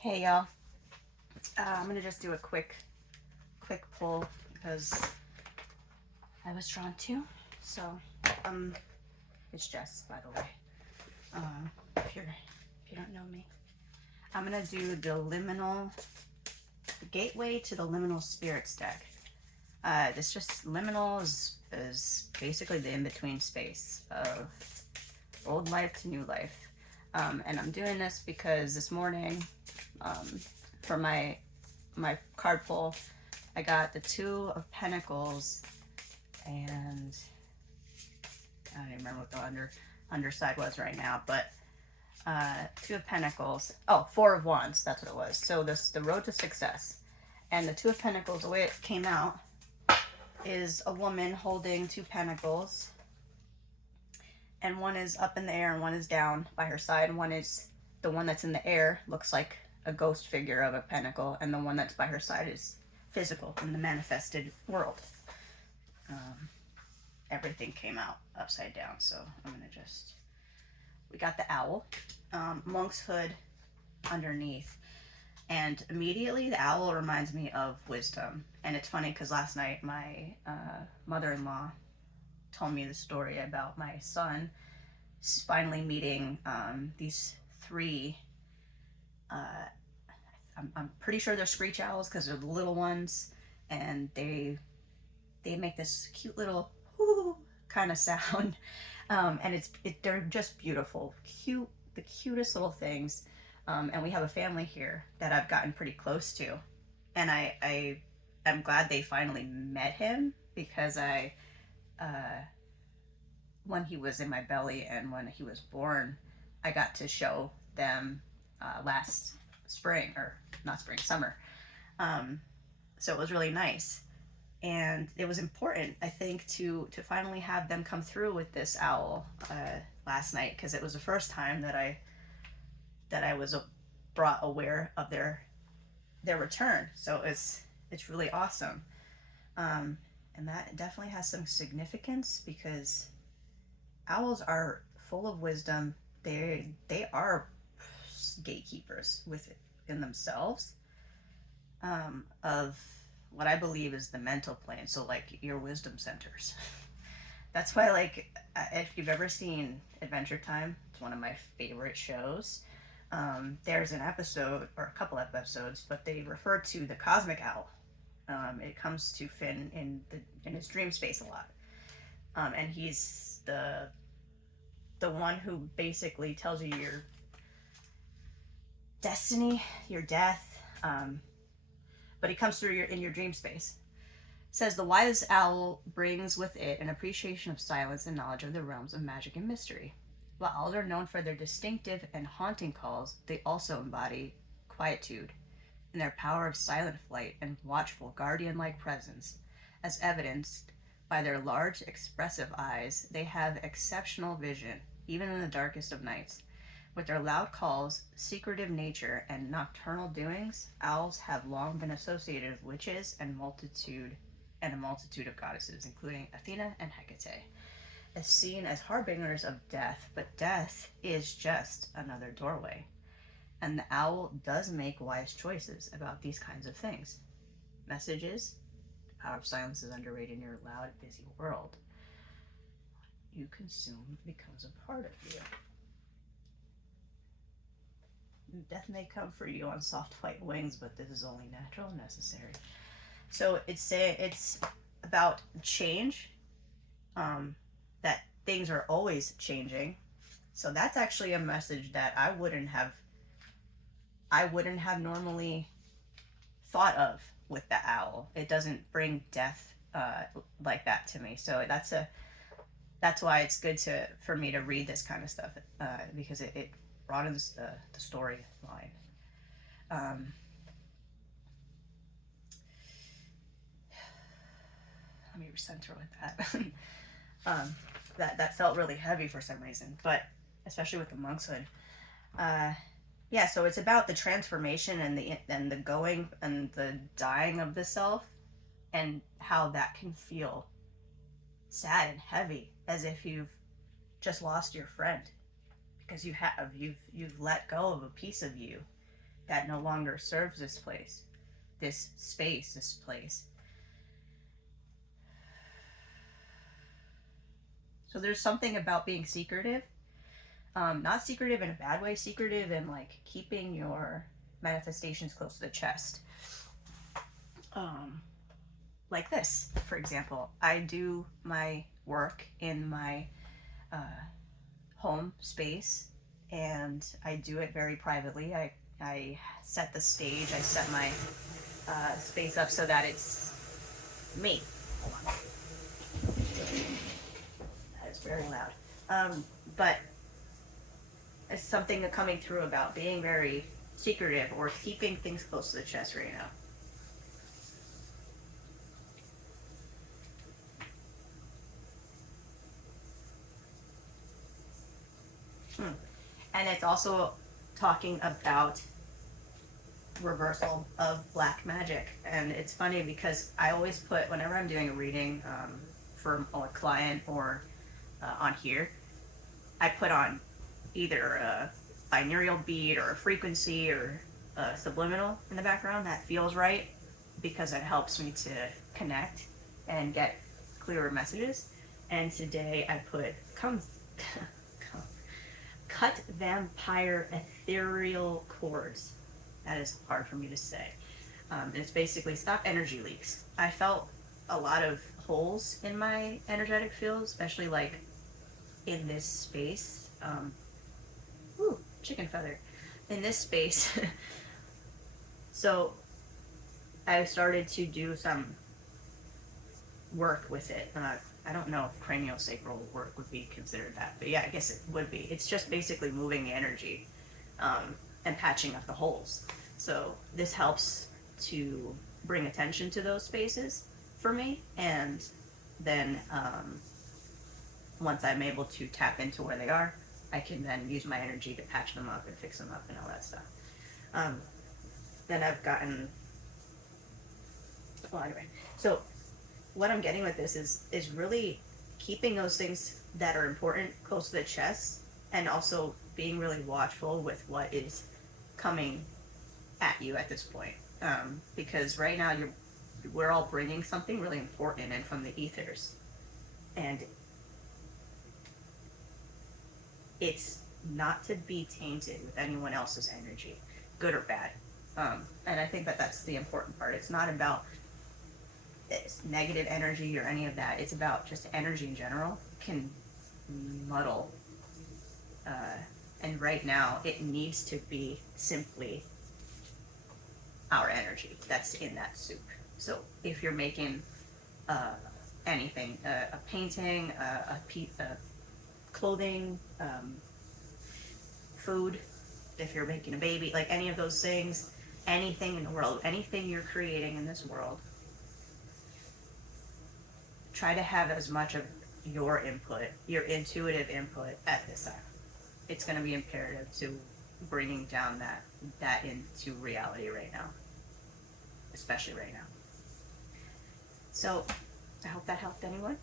Hey y'all, I'm gonna just do a quick pull because I was drawn to. So, um, it's Jess, by the way. If you don't know me, I'm gonna do the gateway to the liminal spirits deck. This just liminal is basically the in between space of old life to new life. And I'm doing this because this morning, for my card pull, I got the Two of Pentacles, and I don't even remember what the underside was right now, but Two of Pentacles. Oh, Four of Wands. That's what it was. So the road to success, and the Two of Pentacles. The way it came out is a woman holding two pentacles, and one is up in the air and one is down by her side. And one is the one that's in the air looks like a ghost figure of a pentacle, and the one that's by her side is physical in the manifested world. Everything came out upside down, so I'm gonna just. We got the owl, monk's hood underneath, and immediately the owl reminds me of wisdom. And it's funny because last night my mother-in-law told me the story about my son finally meeting these three. I'm pretty sure they're screech owls because they're the little ones, and they make this cute little whoo kind of sound, and they're just beautiful, the cutest little things. And we have a family here that I've gotten pretty close to, and I'm glad they finally met him because when he was in my belly and when he was born, I got to show them last spring, or not spring, summer. So it was really nice, and it was important, I think, to finally have them come through with this owl last night, because it was the first time that I was brought aware of their return. So it's really awesome, and that definitely has some significance because owls are full of wisdom. They are gatekeepers within themselves, of what I believe is the mental plane. So like your wisdom centers. That's why, like, if you've ever seen Adventure Time, it's one of my favorite shows. There's an episode, or a couple episodes, but they refer to the cosmic owl. It comes to Finn in his dream space a lot, and he's the one who basically tells you your destiny, your death. But he comes through in your dream space. It says the wise owl brings with it an appreciation of silence and knowledge of the realms of magic and mystery. While owls are known for their distinctive and haunting calls, they also embody quietude in their power of silent flight and watchful guardian-like presence. As evidenced by their large, expressive eyes, they have exceptional vision, even in the darkest of nights. With their loud calls, secretive nature, and nocturnal doings, owls have long been associated with witches and a multitude of goddesses, including Athena and Hecate, as seen as harbingers of death. But death is just another doorway, and the owl does make wise choices about these kinds of things. Messages: the power of silence is underrated in your loud, busy world. What you consume becomes a part of you. Death may come for you on soft white wings, but this is only natural and necessary. So it's about change, that things are always changing. So that's actually a message that I wouldn't have normally thought of with the owl. It doesn't bring death like that to me. So that's why it's good for me to read this kind of stuff, because it broadens the storyline. Let me recenter with that. That felt really heavy for some reason, but especially with the monk's hood. Yeah, so it's about the transformation and the going and the dying of the self, and how that can feel sad and heavy, as if you've just lost your friend, because you've let go of a piece of you that no longer serves this place, this space, this place. So there's something about being secretive, not secretive in a bad way, secretive in like keeping your manifestations close to the chest. Um, like this, for example, I do my work in my uh, home space, and I do it very privately. I set the stage, I set my space up so that it's me. Hold on. That is very loud. But it's something coming through about being very secretive or keeping things close to the chest right now. And it's also talking about reversal of black magic. And it's funny because I always put, whenever I'm doing a reading for a client or on here, I put on either a binaural beat or a frequency or a subliminal in the background that feels right, because it helps me to connect and get clearer messages. And today I put cut vampire ethereal chords. That is hard for me to say. It's basically stop energy leaks. I felt a lot of holes in my energetic field, especially like in this space. Ooh, chicken feather. In this space. So I started to do some work with it. I don't know if craniosacral work would be considered that, but yeah, I guess it would be. It's just basically moving the energy and patching up the holes. So this helps to bring attention to those spaces for me, and then once I'm able to tap into where they are, I can then use my energy to patch them up and fix them up and all that stuff. Then I've gotten, well, anyway, so what I'm getting with this is really keeping those things that are important close to the chest, and also being really watchful with what is coming at you at this point. Because right now we're all bringing something really important in from the ethers, and it's not to be tainted with anyone else's energy, good or bad. And I think that that's the important part. It's not about it's negative energy or any of that. It's about just energy in general can muddle. And right now, it needs to be simply our energy that's in that soup. So if you're making anything, a painting, clothing, food, if you're making a baby, like any of those things, anything in the world, anything you're creating in this world, try to have as much of your input, your intuitive input at this time. It's going to be imperative to bringing down that into reality right now, especially right now. So I hope that helped anyone.